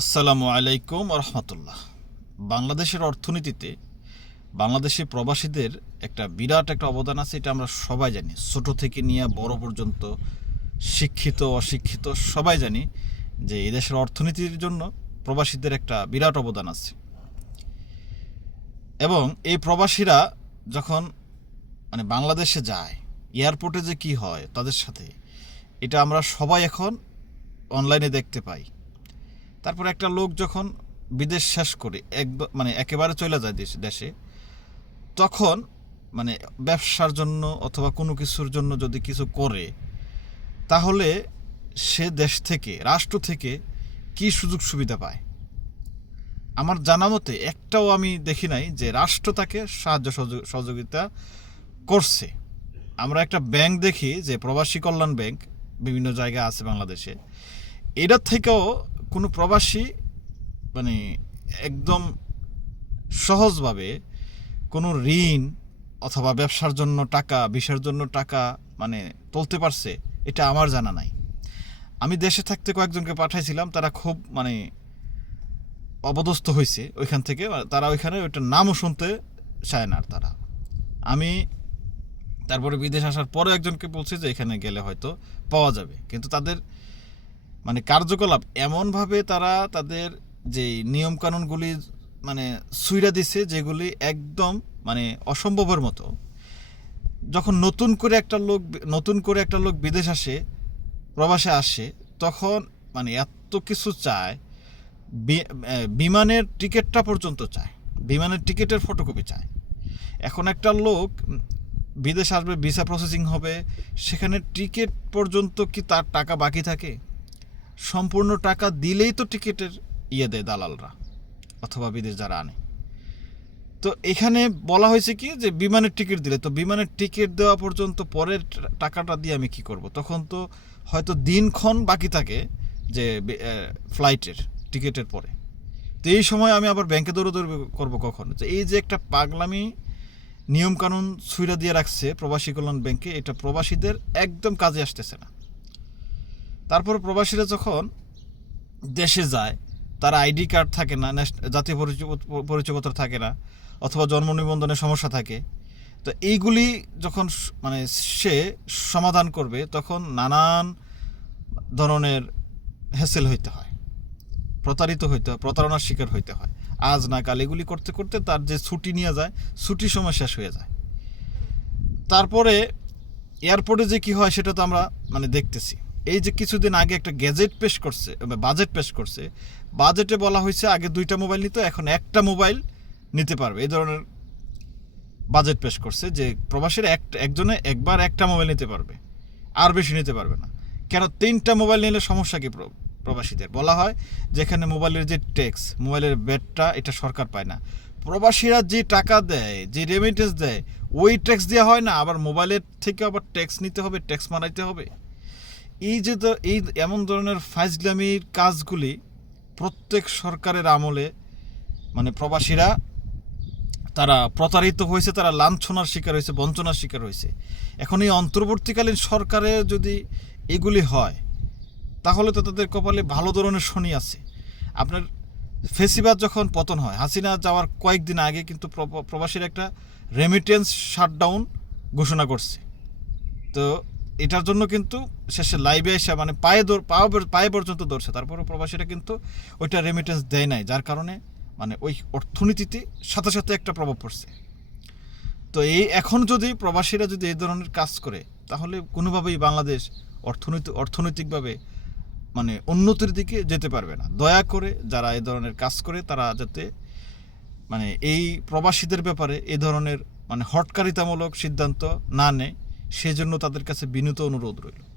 আসসালামু আলাইকুম রহমতুল্লাহ বাংলাদেশের অর্থনীতিতে বাংলাদেশি প্রবাসীদের একটা বিরাট একটা অবদান আছে, এটা আমরা সবাই জানি। ছোট থেকে নিয়ে বড় পর্যন্ত শিক্ষিত, অশিক্ষিত সবাই জানি যে এই দেশের অর্থনীতির জন্য প্রবাসীদের একটা বিরাট অবদান আছে। এবং এই প্রবাসীরা যখন মানে বাংলাদেশে যায়, এয়ারপোর্টে যে কি হয় তাদের সাথে, এটা আমরা সবাই এখন অনলাইনে দেখতে পাই। তারপর একটা লোক যখন বিদেশ শেষ করে এক মানে একেবারে চলে যায় দেশ দেশে, তখন মানে ব্যবসার জন্য অথবা কোনো কিছুর জন্য যদি কিছু করে, তাহলে সে দেশ থেকে, রাষ্ট্র থেকে কি সুযোগ সুবিধা পায়? আমার জানা মতে একটাও আমি দেখি নাই যে রাষ্ট্র তাকে সাহায্য সহযোগ- সহযোগিতা করছে। আমরা একটা ব্যাংক দেখি যে প্রবাসী কল্যাণ ব্যাংক বিভিন্ন জায়গায় আছে বাংলাদেশে। এটার থেকেও কোনো প্রবাসী মানে একদম সহজভাবে কোনো ঋণ অথবা ব্যবসার জন্য টাকা, বিষয়ের জন্য টাকা মানে তুলতে পারছে, এটা আমার জানা নাই। আমি দেশে থাকতে কয়েকজনকে পাঠাইছিলাম, তারা খুব মানে অবদস্থ হয়েছে ওইখান থেকে তারা ওইখানে ওইটার নামও শুনতে চায় না তারা। আমি তারপরে বিদেশ আসার পরে একজনকে বলছি যে এখানে গেলে হয়তো পাওয়া যাবে, কিন্তু তাদের মানে কার্যকলাপ এমনভাবে তারা তাদের যে নিয়মকানুনগুলি মানে সুইরা দিছে যেগুলি একদম মানে অসম্ভবের মতো। যখন নতুন করে একটা লোক নতুন করে একটা লোক বিদেশ আসে, প্রবাসে আসে, তখন মানে এত কিছু চায় বিমানের টিকিটটা পর্যন্ত চায়, বিমানের টিকিটের ফটোকপি চায়। এখন একটা লোক বিদেশ আসবে, ভিসা প্রসেসিং হবে, সেখানে টিকিট পর্যন্ত কি তার টাকা বাকি থাকে? সম্পূর্ণ টাকা দিলেই তো টিকিটের ইয়ে দেয় দালালরা, অথবা বিদেশ যারা আনে। তো এখানে বলা হয়েছে কি যে বিমানের টিকিট দিলে, তো বিমানের টিকিট দেওয়া পর্যন্ত পরের টাকাটা দিয়ে আমি কি করব? তখন তো হয়তো দিনক্ষণ বাকি থাকে যে ফ্লাইটের টিকিটের পরে। তো এই সময় আমি আবার ব্যাংকে দৌড়দৌড়ি করব কখন? যে এই যে একটা পাগলামি নিয়মকানুন সুইরা দিয়ে রাখছে প্রবাসী কল্যাণ ব্যাংকে এটা প্রবাসীদের একদম কাজে আসতেছে না। তারপর প্রবাসীরা যখন দেশে যায়, তার আইডি কার্ড থাকে না জাতীয় পরিচয়, পরিচয়পত্র থাকে না, অথবা জন্ম নিবন্ধনের সমস্যা থাকে, তো এইগুলি যখন মানে সে সমাধান করবে, তখন নানান ধরনের হ্যাসেল হইতে হয়, প্রতারিত হইতে হয়, প্রতারণার শিকার হইতে হয়। আজ না কাল এগুলি করতে করতে তার যে ছুটি নিয়ে যায় ছুটি সময় শেষ হয়ে যায়। তারপরে এয়ারপোর্টে যে কি হয়, সেটা তো আমরা মানে দেখতেছি। এই যে কিছুদিন আগে একটা গ্যাজেট পেশ করছে বাজেট পেশ করছে, বাজেটে বলা হয়েছে আগে দুইটা মোবাইল নিত, এখন একটা মোবাইল নিতে পারবে। এই ধরনের বাজেট পেশ করছে যে প্রবাসীর এক, একজনে একবার একটা মোবাইল নিতে পারবে, আর বেশি নিতে পারবে না। কেন তিনটা মোবাইল নিলে সমস্যা কি প্রবাসীদের? বলা হয় যেখানে মোবাইলের যে ট্যাক্স মোবাইলের ব্যাটটা এটা সরকার পায় না। প্রবাসীরা যে টাকা দেয়, যে রেমিটেন্স দেয়, ওই ট্যাক্স দেওয়া হয় না, আবার মোবাইলের থেকে আবার ট্যাক্স নিতে হবে ট্যাক্স মারাইতে হবে? এই যে তো, এই এমন ধরনের ফাইজলামির কাজগুলি প্রত্যেক সরকারের আমলে মানে প্রবাসীরা, তারা প্রতারিত হয়েছে, তারা লাঞ্ছনার শিকার হয়েছে, বঞ্চনার শিকার হয়েছে। এখন এই অন্তর্বর্তীকালীন সরকারে যদি এগুলি হয়, তাহলে তো তাদের কপালে ভালো ধরনের শনি আছে। আপনার ফেসিবাদ যখন পতন হয়, হাসিনা যাওয়ার কয়েকদিন আগে কিন্তু প্রব- প্রবাসীর একটা রেমিটেন্স শাটডাউন ঘোষণা করছে। তো এটার জন্য কিন্তু শেষে লাইভে এসে মানে পায়ে দৌড় পায়ে পায়ে পর্যন্ত দৌড়ছে। তারপরে প্রবাসীরা কিন্তু ওইটা রেমিটেন্স দেয় নাই, যার কারণে মানে ওই অর্থনীতিতে সাথে সাথে একটা প্রভাব পড়ছে। তো এই এখন যদি প্রবাসীরা যদি এই ধরনের কাজ করে, তাহলে কোনোভাবেই বাংলাদেশ অর্থনৈতিক অর্থনৈতিকভাবে মানে উন্নতির দিকে যেতে পারবে না। দয়া করে যারা এই ধরনের কাজ করে, তারা যাতে মানে এই প্রবাসীদের ব্যাপারে এই ধরনের মানে হটকারিতামূলক সিদ্ধান্ত না নেয়। সেজন্য তাদের কাছে বিনীত অনুরোধ রইল।